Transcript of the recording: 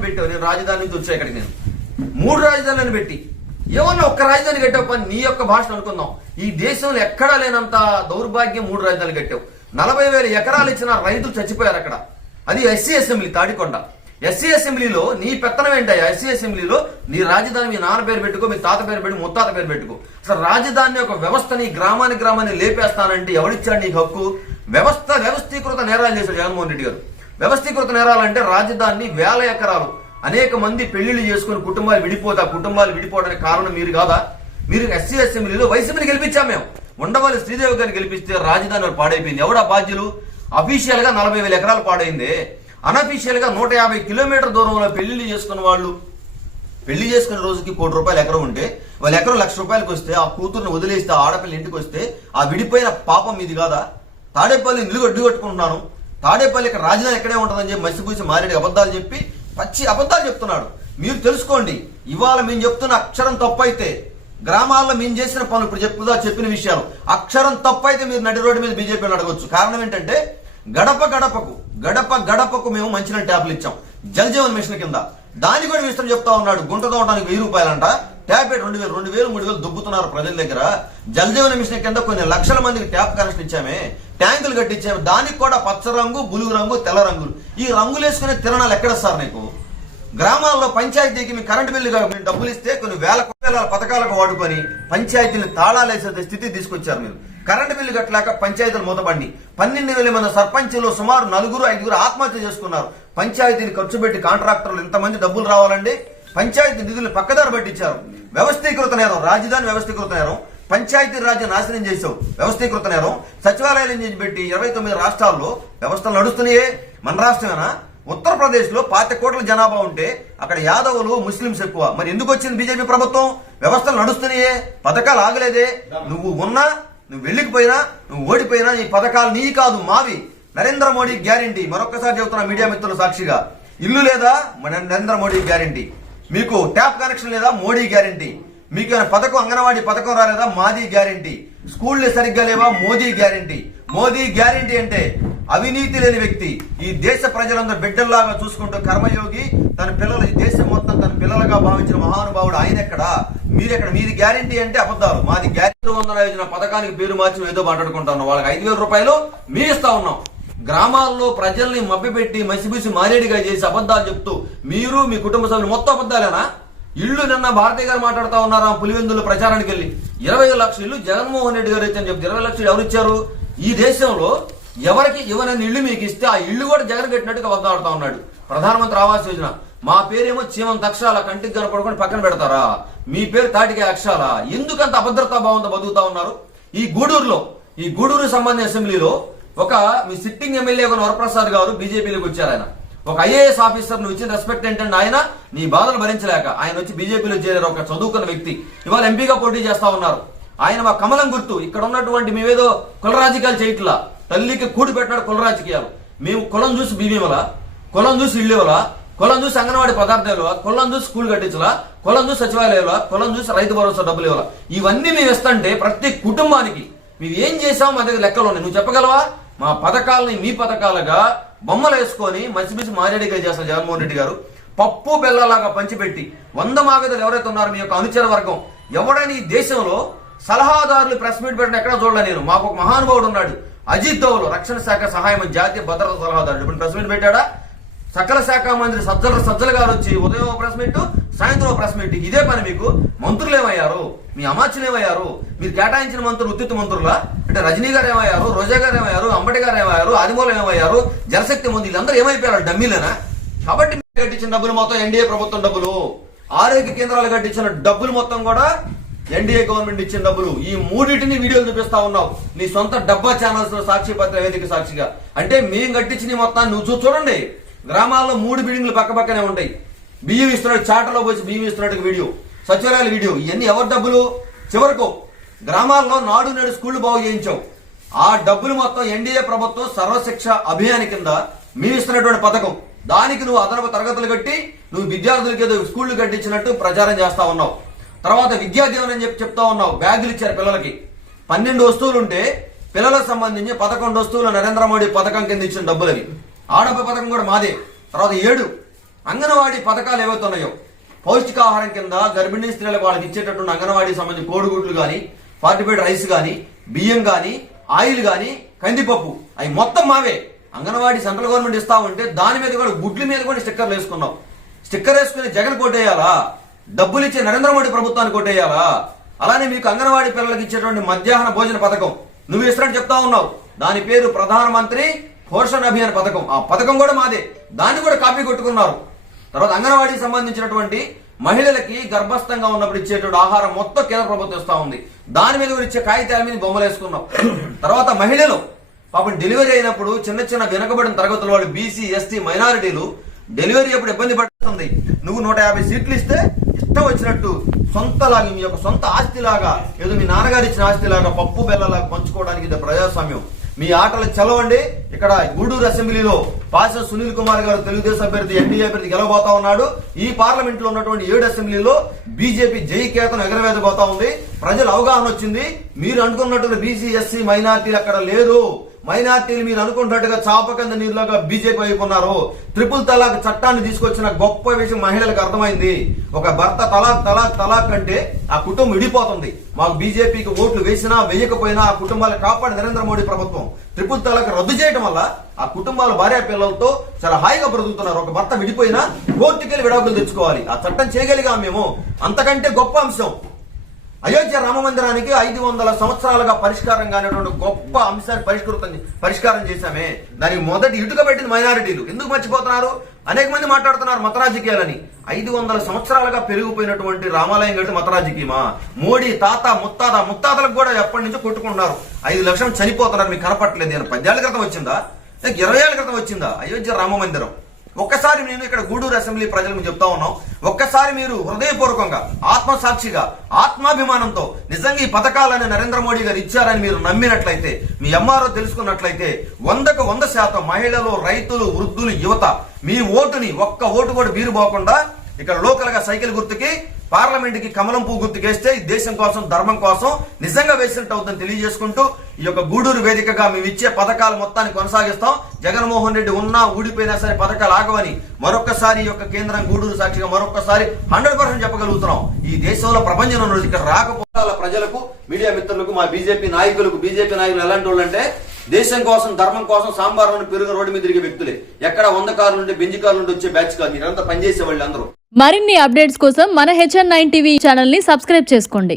పెట్టావు నేను రాజధాని నుంచి వచ్చా ఇక్కడికి నేను. మూడు రాజధానులను పెట్టి. ఏమన్నా ఒక్క రాజధాని కట్టావు? పని నీ యొక్క భాషను అనుకుందాం. ఈ దేశంలో ఎక్కడా లేనంత దౌర్భాగ్యం మూడు రాజధానులు కట్టావు. నలభై వేల ఎకరాలు ఇచ్చిన రైతులు చచ్చిపోయారు అక్కడ. అది ఎస్సీ అసెంబ్లీ తాడికొండ. ఎస్సీ అసెంబ్లీలో నీ పెత్తనం ఏంటయ్యా? ఎస్సీ అసెంబ్లీలో నీ రాజధాని మీ నాన్న పేరు పెట్టుకో మీ తాత పేరు పెట్టు ముత్తాత పేరు పెట్టుకో. అసలు రాజధాని యొక్క వ్యవస్థని గ్రామానికి గ్రామాన్ని లేపేస్తానంటే ఎవడిచ్చాడు నీకు హక్కు? వ్యవస్థ వ్యవస్థీకృత నేరాలు చేశాడు జగన్మోహన్ రెడ్డి గారు. వ్యవస్థీకృత నేరాలు అంటే వేల ఎకరాలు. అనేక మంది పెళ్ళిళ్ళు చేసుకుని కుటుంబాలు విడిపోతా కుటుంబాలు విడిపోవడానికి కారణం మీరు కాదా? మీరు ఎస్సీ అసెంబ్లీలో వైసీపీని గెలిపించాం మేము. ఉండవల్లి శ్రీదేవి గారిని గెలిపిస్తే రాజధాని పాడైపోయింది. ఎవడా బాధ్యులు? అఫీషియల్గా నలభై వేల ఎకరాలు పాడైంది. అనఫీషియల్గా నూట యాభై కిలోమీటర్ దూరంలో పెళ్ళిళ్ళు చేసుకున్న వాళ్ళు పెళ్ళి చేసుకున్న రోజుకి కోటి రూపాయలు ఎకరం ఉంటే వాళ్ళ ఎకరం లక్ష రూపాయలకు వస్తే ఆ కూతురుని వదిలేస్తే ఆడపిల్ల ఇంటికి వస్తే ఆ విడిపోయిన పాపం ఇది కాదా? తాడేపల్లి నిలుగు అడ్డు కట్టుకుంటున్నాను తాడేపల్లికి రాజధాని ఎక్కడే ఉంటుందని చెప్పి మసిపూసి మారేడు అబద్ధాలు చెప్పి పచ్చి అబద్ధాలు చెప్తున్నాడు. మీరు తెలుసుకోండి ఇవాళ మేము చెప్తున్న అక్షరం తప్పైతే గ్రామాల్లో మేము చేసిన పనులు ఇప్పుడు చెప్పుదా చెప్పిన విషయాలు. అక్షరం తప్పైతే మీరు నడి రోడ్డు మీద బీజేపీని అడగొచ్చు. కారణం ఏంటంటే గడప గడపకు గడప గడపకు మేము మంచినీళ్ళ ట్యాబ్లు ఇచ్చాం. జలజీవన్ మిషన్ కింద. దాని కూడా విషయం చెప్తా ఉన్నాడు. గుంట తోవడానికి వెయ్యి రూపాయలంట. ట్యాబ్ రెండు వేలు రెండు వేలు మూడు వేలు దుబ్బుతున్నారు ప్రజల దగ్గర. జలజీవన మిషన్ కింద కొన్ని లక్షల మందికి ట్యాప్ కనెక్షన్ ఇచ్చామే. ట్యాంకులు కట్టించాము. దానికి కూడా పచ్చ రంగు బులుగు రంగు తెల్ల రంగులు. ఈ రంగులు వేసుకునే తిరణాలు ఎక్కడ సార్ నీకు? గ్రామాల్లో పంచాయతీకి మీ కరెంటు బిల్లుగా మీరు డబ్బులు ఇస్తే కొన్ని వేల కోట్ల పథకాలకు వాడుకొని పంచాయతీని తాళాలేసే స్థితి తీసుకొచ్చారు మీరు. కరెంటు బిల్లు కట్టలేక పంచాయతీలు మూతపడి పన్నెండు వేల మంది సర్పంచులు సుమారు నలుగురు ఐదుగురు ఆత్మహత్య చేసుకున్నారు. పంచాయతీని ఖర్చు పెట్టి కాంట్రాక్టర్లు ఇంతమంది డబ్బులు రావాలండి? పంచాయతీ నిధులు పక్కదారి పట్టించారు. వ్యవస్థీకృత నేరం రాజధాని వ్యవస్థీకృత నేరం. పంచాయతీ రాజ్యం నాశనం చేశావు. వ్యవస్థీకృత నేరం. సచివాలయాలు పెట్టి ఇరవై తొమ్మిది రాష్ట్రాల్లో వ్యవస్థలు నడుస్తున్నాయే. మన రాష్ట్రమేనా? ఉత్తరప్రదేశ్లో పాతి కోట్ల జనాభా ఉంటే అక్కడ యాదవులు ముస్లింస్ ఎక్కువ. మరి ఎందుకు వచ్చింది బీజేపీ ప్రభుత్వం? వ్యవస్థలు నడుస్తున్నాయే. పథకాలు ఆగలేదే. నువ్వు ఉన్నా నువ్వు వెళ్ళిపోయినా నువ్వు ఓడిపోయినా ఈ పథకాలు నీ కాదు మావి. నరేంద్ర మోడీ గ్యారంటీ. మరొకసారి చెబుతున్నా మీడియా మిత్రుల సాక్షిగా. ఇల్లు లేదా? మన నరేంద్ర మోడీ గ్యారంటీ. మీకు ట్యాప్ కనెక్షన్ లేదా? మోడీ గ్యారంటీ. మీకు పథకం అంగన్వాడీ పథకం రాలేదా? మాది గ్యారంటీ. స్కూళ్ళు సరిగ్గా లేవా? మోదీ గ్యారంటీ. మోదీ గ్యారంటీ అంటే అవినీతి లేని వ్యక్తి. ఈ దేశ ప్రజలందరూ బిడ్డల్లాగా చూసుకుంటూ కర్మయోగి తన పిల్లలు ఈ దేశం మొత్తం తన పిల్లలుగా భావించిన మహానుభావుడు ఆయన ఎక్కడ? మీరెక్కడ? మీది గ్యారంటీ అంటే అబద్ధాలు. మాది గ్యారంటీ వందల యోజన పథకానికి పేరు మార్చి ఏదో మాట్లాడుకుంటా ఉన్నాం వాళ్ళకి ఐదు వేల రూపాయలు మీ ఇస్తా ఉన్నాం. గ్రామాల్లో ప్రజల్ని మభ్యపెట్టి మసిబిసి మారేడిగా చేసి అబద్ధాలు చెప్తూ మీరు మీ కుటుంబ సభ్యులు మొత్తం అబద్ధాలేనా? ఇల్లు నిన్న భారతీయ గారు మాట్లాడుతా ఉన్నారు? ఆ పులివెందుల ప్రచారానికి వెళ్ళి. ఇరవై లక్షల ఇల్లు జగన్మోహన్ రెడ్డి గారు ఇచ్చని చెప్తే ఇరవై లక్షలు ఎవరు ఇచ్చారు? ఈ దేశంలో ఎవరికి ఇవ్వనని ఇల్లు మీకు ఇస్తే ఆ ఇల్లు కూడా జగన్ కట్టినట్టుగా వద్దాడుతా ఉన్నాడు. ప్రధానమంత్రి ఆవాస్ యోజన. మా పేరేమో చీమం తక్షాల కంటికి కనపడుకొని పక్కన పెడతారా? మీ పేరు తాటికే అక్షాల. ఎందుకంత అభద్రతా భావంతో బతుకుతా ఉన్నారు? ఈ గూడూరులో ఈ గూడూరు సంబంధించిన అసెంబ్లీలో ఒక మీ సిట్టింగ్ ఎమ్మెల్యే ఒక వరప్రసాద్ గారు బీజేపీలోకి వచ్చారు ఆయన. ఒక ఐఏఎస్ ఆఫీసర్ నువ్వు ఇచ్చిన రెస్పెక్ట్ ఏంటంటే ఆయన? నీ బాధలు భరించలేక ఆయన వచ్చి బీజేపీలో చేరారు ఒక చదువుకున్న వ్యక్తి. ఇవాళ ఎంపీగా పోటీ చేస్తా ఉన్నారు. ఆయన మా కమలం గుర్తు. ఇక్కడ ఉన్నటువంటి మేమేదో కుల రాజకీయాలు చేయట్లా. తల్లికి కూడి పెట్టినాడు కుల రాజకీయాలు. మేము కులం చూసి బీమీమలా కులం చూసి ఇల్లువలా కులం చూసి అంగన్వాడి పదార్థాలు కులం చూసి స్కూల్ కట్టించలా? కులం చూసి సచివాలయాలు కులం చూసి రైతు భరోసా డబ్బులు ఇవ్వాలా? ఇవన్నీ మేము ఇస్తుంటే ప్రతి కుటుంబానికి మేము ఏం చేసాం మా దగ్గర లెక్కలు ఉన్నాయి. నువ్వు చెప్పగలవా? మా పథకాలని మీ పథకాలుగా బొమ్మలు వేసుకొని మసిమిసి మారేడిగా చేస్తున్న జగన్మోహన్ రెడ్డి గారు పప్పు బెల్లలాగా పంచిపెట్టి వంద మాగదులు ఎవరైతే ఉన్నారో మీ యొక్క అనుచర వర్గం ఎవడైనా ఈ దేశంలో సలహాదారులు ప్రెస్ మీట్ పెట్టిన ఎక్కడ చూడలే నేను. మాకు ఒక మహానుభావుడు ఉన్నాడు అజిత్ దోవలు రక్షణ శాఖ సహాయం జాతీయ భద్రతా సలహాదారుడు. ఇప్పుడు ప్రెస్ మీట్ పెట్టాడా? సకల శాఖ మంత్రి సజ్జల సజ్జల గారు వచ్చి ఉదయం ప్రెస్ మీట్ సాయంత్రం ప్రెస్ మీట్. ఇదే పని మీకు? మంత్రులు ఏమయ్యారు? మీ అమాచ్యులు ఏమయ్యారు? మీరు కేటాయించిన మంత్రులు ఉత్తిత్ మంత్రులా? అంటే రజనీ గారు ఏమయ్యారు? రోజా గారు ఏమయ్యారు? అంబటి గారు ఏమయ్యారు? ఆదిమూలం ఏమయ్యారు? జలశక్తి మంత్రులు వీళ్ళందరూ ఏమైపోయారు? డమ్మీలేనా? కాబట్టి మీరు కట్టించిన డబ్బులు మొత్తం ఎన్డీఏ ప్రభుత్వం డబ్బులు. ఆరోగ్య కేంద్రాలు కట్టించిన డబ్బులు మొత్తం కూడా ఎన్డీఏ గవర్నమెంట్ ఇచ్చిన డబ్బులు. ఈ మూడింటిని వీడియోలు చూపిస్తా ఉన్నావు. నీ సొంత డబ్బా ఛానల్స్లో సాక్షి పత్ర వేదిక సాక్షిగా. అంటే మేము కట్టించిన మొత్తాన్ని నువ్వు చూ- చూడండి. గ్రామాల్లో మూడు బిల్డింగ్లు పక్క పక్కనే ఉంటాయి. బియ్యం ఇస్తున్నాడు చాటలో పోసి బియ్యం ఇస్తున్నాడు వీడియో. సచివాలయాల వీడియో. ఇవన్నీ ఎవరి డబ్బులు? చివరకు గ్రామాల్లో నాడు నేడు స్కూళ్ళు బాగు చేయించావు. ఆ డబ్బులు మొత్తం ఎన్డీఏ ప్రభుత్వం సర్వశిక్ష అభియాన్ కింద మీరు ఇస్తున్నటువంటి పథకం. దానికి నువ్వు అదనపు తరగతులు కట్టి నువ్వు విద్యార్థులకి ఏదో స్కూళ్ళు కట్టించినట్టు ప్రచారం చేస్తా ఉన్నావు. తర్వాత విద్యా దీవెన అని చెప్పి చెప్తా ఉన్నావు బ్యాగులు ఇచ్చారు పిల్లలకి. పన్నెండు వస్తువులు ఉంటే పిల్లలకు సంబంధించి పదకొండు వస్తువులు నరేంద్ర మోడీ పథకం కింద ఇచ్చిన డబ్బులు అవి ఆడప పథకం కూడా మాదే. తర్వాత ఏడు అంగన్వాడీ పథకాలు ఏవైతున్నాయో. పౌష్టికాహారం కింద గర్భిణీ స్త్రీలకు వాళ్ళకి ఇచ్చేటటువంటి అంగన్వాడీకి సంబంధించి కోడిగుడ్లు కానీ ఫార్టిఫైడ్ రైస్ కానీ బియ్యం కానీ ఆయిల్ కానీ కందిపప్పు అవి మొత్తం మావే. అంగన్వాడీ సెంట్రల్ గవర్నమెంట్ ఇస్తా ఉంటే దాని మీద కూడా గుడ్ల మీద కూడా స్టిక్కర్లు వేసుకున్నాం. స్టిక్కర్ వేసుకుని జగన్ కొట్టేయాలా? డబ్బులు ఇచ్చే నరేంద్ర మోడీ ప్రభుత్వాన్ని కొట్టేయాలా? అలానే మీకు అంగన్వాడీ పిల్లలకి ఇచ్చేటువంటి మధ్యాహ్న భోజన పథకం. నువ్వు ఇస్తానని చెప్తా ఉన్నావు. దాని పేరు ప్రధానమంత్రి పోషణ అభియాన్ పథకం. ఆ పథకం కూడా మాదే. దాన్ని కూడా కాపీ కొట్టుకున్నారు. తర్వాత అంగన్వాడీకి సంబంధించినటువంటి మహిళలకి గర్భస్థంగా ఉన్నప్పుడు ఇచ్చేటువంటి ఆహారం మొత్తం కేంద్ర ప్రభుత్వం ఇస్తా ఉంది. దాని మీద కూడా ఇచ్చే కాగితాల మీద బొమ్మలు వేసుకున్నాం తర్వాత మహిళలు పాపం డెలివరీ అయినప్పుడు చిన్న చిన్న వెనుకబడిన తరగతుల వాళ్ళు బీసీ ఎస్టీ మైనారిటీలు డెలివరీ అప్పుడు ఇబ్బంది పడుతుంది. నువ్వు నూట యాభై సీట్లు ఇస్తే ఇష్టం వచ్చినట్టు సొంతలాగా మీ యొక్క సొంత ఆస్తిలాగా ఏదో మీ నాన్నగారు ఇచ్చిన ఆస్తిలాగా పప్పు బెల్లలాగా పంచుకోవడానికి ఇది ప్రజాస్వామ్యం. మీ ఆటలు చలవండి. ఇక్కడ గూడూరు అసెంబ్లీలో పాస సునీల్ కుమార్ గారు తెలుగుదేశం అభ్యర్థి ఎన్డీఏ అభ్యర్థి గెలవబోతా ఉన్నాడు. ఈ పార్లమెంట్లో ఉన్నటువంటి ఏడు అసెంబ్లీలో బీజేపీ జై కేతను ఎగరవేదబోతా ఉంది. ప్రజలు అవగాహన వచ్చింది. మీరు అనుకున్నటువంటి బీసీ ఎస్సీ మైనార్టీలు అక్కడ లేరు. మైనార్టీలు మీరు అనుకుంటున్నట్టుగా చాప కింద నీరులాగా బీజేపీ వైపు ఉన్నారు. త్రిపుల్ తలాక్ చట్టాన్ని తీసుకొచ్చిన గొప్ప విషయం మహిళలకు అర్థమైంది. ఒక భర్త తలాక్ తలాక్ తలాక్ అంటే ఆ కుటుంబం విడిపోతుంది. మాకు బీజేపీకి ఓట్లు వేసినా వేయకపోయినా ఆ కుటుంబాలు కాపాడి నరేంద్ర మోడీ ప్రభుత్వం త్రిపుల్ తలాక్ రద్దు చేయడం వల్ల ఆ కుటుంబాల భార్య పిల్లలతో చాలా హాయిగా బ్రతుకుతున్నారు. ఒక భర్త విడిపోయినా కోర్టుకెళ్ళి విడాకులు తెచ్చుకోవాలి. ఆ చట్టం చేయగలిగాం మేము. అంతకంటే గొప్ప అంశం అయోధ్య రామ మందిరానికి ఐదు వందల సంవత్సరాలుగా పరిష్కారం కానిటువంటి గొప్ప అంశాన్ని పరిష్కృతం పరిష్కారం చేశామే. దానికి మొదటి ఇటుక పెట్టింది మైనారిటీలు. ఎందుకు మర్చిపోతున్నారు? అనేక మంది మాట్లాడుతున్నారు మత రాజకీయాలని ఐదు వందల సంవత్సరాలుగా పెరిగిపోయినటువంటి రామాలయం కంటే మత రాజకీయమా మోడీ తాత ముత్తాత ముత్తాతలకు కూడా ఎప్పటి నుంచో కొట్టుకుంటున్నారు. ఐదు లక్షలు చనిపోతున్నారు. మీకు కనపట్లేదు నేను పద్యాల క్రితం వచ్చిందా? ఇరవై ఏళ్ళ క్రితం వచ్చిందా? అయోధ్య రామ మందిరం. ఒక్కసారి నేను ఇక్కడ గూడూరు అసెంబ్లీ ప్రజలకు చెప్తా ఉన్నాం. ఒక్కసారి మీరు హృదయపూర్వకంగా ఆత్మసాక్షిగా ఆత్మాభిమానంతో నిజంగా ఈ పథకాలని నరేంద్ర మోడీ గారు ఇచ్చారని మీరు నమ్మినట్లయితే మీ ఎంఆర్ఓ తెలుసుకున్నట్లయితే వందకు వంద శాతం మహిళలు రైతులు వృద్ధులు యువత మీ ఓటుని ఒక్క ఓటు కూడా బీరుపోకుండా ఇక్కడ లోకల్గా సైకిల్ గుర్తుకి పార్లమెంట్కి కమలం పువ్వు గుర్తుకేస్తే ఈ దేశం కోసం ధర్మం కోసం నిజంగా వేసినట్టు అవుతుందని తెలియజేసుకుంటూ ఈ యొక్క గూడూరు వేదికగా మేము ఇచ్చే పథకాలు మొత్తాన్ని కొనసాగిస్తాం. జగన్మోహన్ రెడ్డి ఉన్నా ఊడిపోయినా సరే పథకాలు ఆగవని మరొకసారి ఈ యొక్క కేంద్రం గూడూరు సాక్షిగా మరొకసారి హండ్రెడ్ పర్సెంట్ చెప్పగలుగుతున్నాం. ఈ దేశంలో ప్రపంచంలో ఇక్కడ రాకపోతే ప్రజలకు మీడియా మిత్రులకు మా బీజేపీ నాయకులకు బీజేపీ నాయకులు ఎలాంటి వాళ్ళు అంటే దేశం కోసం ధర్మం కోసం సాంబారం పెరుగు రోడ్డు మీద తిరిగే వ్యక్తులే. ఎక్కడ వంద కార్లు ఉంటే బెంజి కార్లు ఉంటే వచ్చే బ్యాచ్ కాదు. మీరంతా పనిచేసే వాళ్ళు అందరూ. మరిన్ని అప్డేట్స్ కోసం మన హెచ్ఎన్ నైన్ టీవీ ఛానల్ని సబ్స్క్రైబ్ చేసుకోండి.